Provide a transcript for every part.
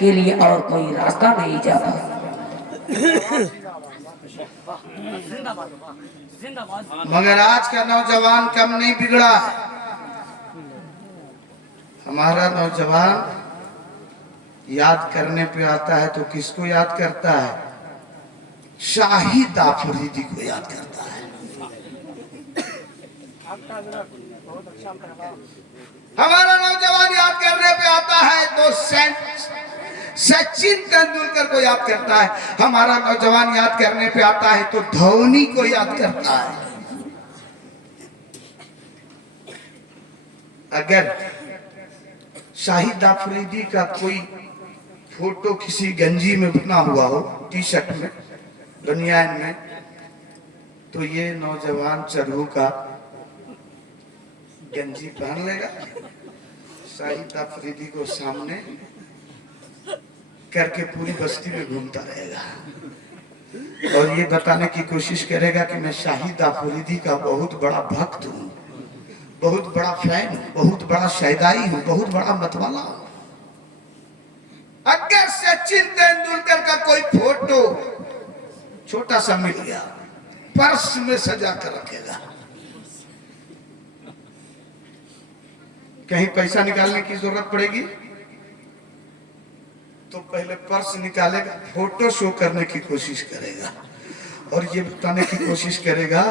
के लिए और कोई रास्ता नहीं जाता। मगर आज का नौजवान कम नहीं बिगड़ा है। हमारा नौजवान याद करने पे आता है तो किसको याद करता है? शाहिद आफरीदी को याद करता है। हमारा नौजवान याद करने पे आता है तो सचिन तेंदुलकर को याद करता है। हमारा नौजवान याद करने पे आता है तो धोनी को याद करता है। अगर शाहिद आफरीदी का कोई फोटो किसी गंजी में बना हुआ हो, टी शर्ट में, बनियान में, तो ये नौजवान चरहू का गंजी पहन लेगा, शाहिद आफरीदी को सामने करके पूरी बस्ती में घूमता रहेगा और ये बताने की कोशिश करेगा कि मैं शाहिद आफरीदी का बहुत बड़ा भक्त हूँ, बहुत बड़ा फैन हूँ, बहुत बड़ा शहदाई हूँ, बहुत बड़ा मतवाला हूँ। अगर सचिन तेंदुलकर का कोई फोटो छोटा सा मिल गया, पर्स में सजा कर रखेगा। कहीं पैसा निकालने की जरूरत पड़ेगी तो पहले पर्स निकालेगा, फोटो शो करने की कोशिश करेगा और ये बताने की कोशिश करेगा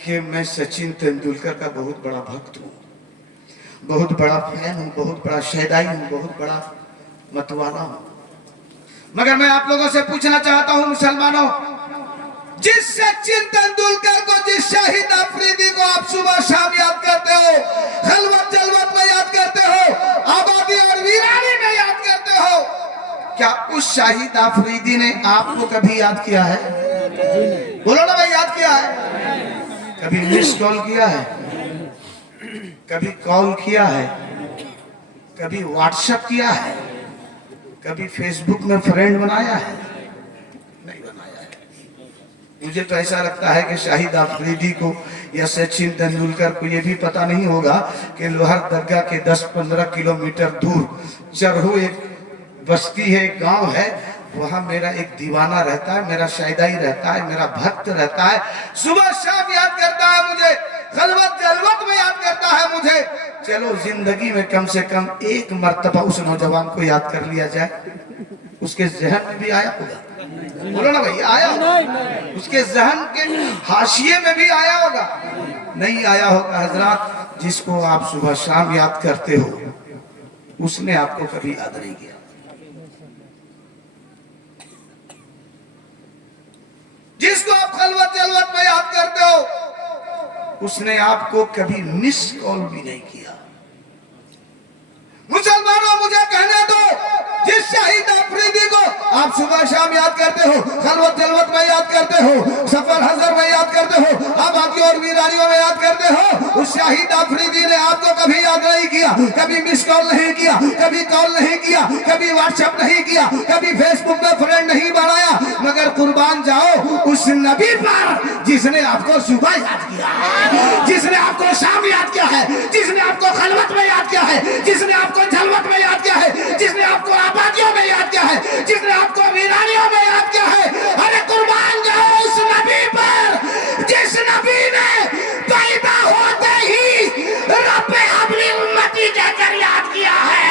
कि मैं सचिन तेंदुलकर का बहुत बड़ा भक्त हूँ, बहुत बड़ा फैन हूँ, बहुत बड़ा शहदाई हूँ, बहुत बड़ा मतवाला हूँ। मगर मैं आप लोगों से पूछना चाहता हूँ मुसलमानों, जिस सचिन तेंदुलकर को, जिस शाहिद आफरीदी को आप सुबह शाम याद करते हो, खलवत जलवत में याद करते हो, आबादी और वीरानी में याद करते हो, क्या उस शाहिद आफरीदी ने आपको कभी याद किया है? बोलो ना भाई, याद किया है? कभी मिस कॉल किया है? कभी कॉल किया है? कभी व्हाट्सएप किया है? कभी फेसबुक में फ्रेंड बनाया है? नहीं बनाया है। मुझे तो ऐसा लगता है कि शाहिद आफरीदी को या सचिन तेंदुलकर को यह भी पता नहीं होगा कि लोहर दरगाह के 10-15 किलोमीटर दूर चरहू एक बस्ती है, एक गांव है, वहां मेरा एक दीवाना रहता है, मेरा शहदाई रहता है, मेरा भक्त रहता है, सुबह शाम याद करता है मुझे, खलवत जलवत में याद करता है मुझे। चलो जिंदगी में कम से कम एक मर्तबा उस नौजवान को याद कर लिया जाए। उसके जहन में भी आया होगा, बोलो ना भाई, आया होगा? उसके जहन के हाशिए में भी आया होगा? नहीं आया होगा हजरात। जिसको आप सुबह शाम याद करते हो उसने आपको कभी याद नहीं किया। जिसको आप खलवत जलवत में याद करते हो उसने आपको कभी मिस कॉल भी नहीं किया। मुसलमानों, मुझे कहने दो, जिस शाहिद आफरीदी को आप सुबह शाम याद करते हो, खलवत जलवत में याद करते हो, सफर हजर में याद करते हो, आबादी और वीरानियों में याद करते हो, उस शाहिद आफरीदी ने आपको कभी याद नहीं किया, कभी मिस कॉल नहीं किया, कभी कॉल नहीं किया, कभी व्हाट्सएप नहीं किया, कभी फेसबुक में फ्रेंड नहीं बनाया। मगर कुर्बान जाओ उस नबी पर जिसने आपको सुबह याद किया है, जिसने आपको शाम याद किया है, जिसने आपको खलवत में याद किया है, जिसने आपको जलवत में याद किया है, जिसने आपको आबादियों में याद किया है, जिसने आपको वीरानियों में याद किया है। अरे कुर्बान जाओ उस नबी पर जिस नबी ने पैदा होते ही रब्बे हबली उम्मती कहकर याद किया है।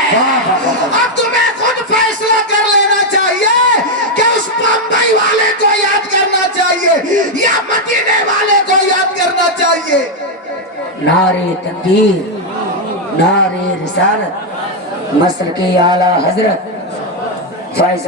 अब तुम्हें खुद फैसला कर लेना चाहिए कि उस बंबई वाले को याद करना चाहिए या मदीने वाले को याद करना चाहिए। नारे तकबीर, नारे रिसालत, मसल के आला हजरत फैज़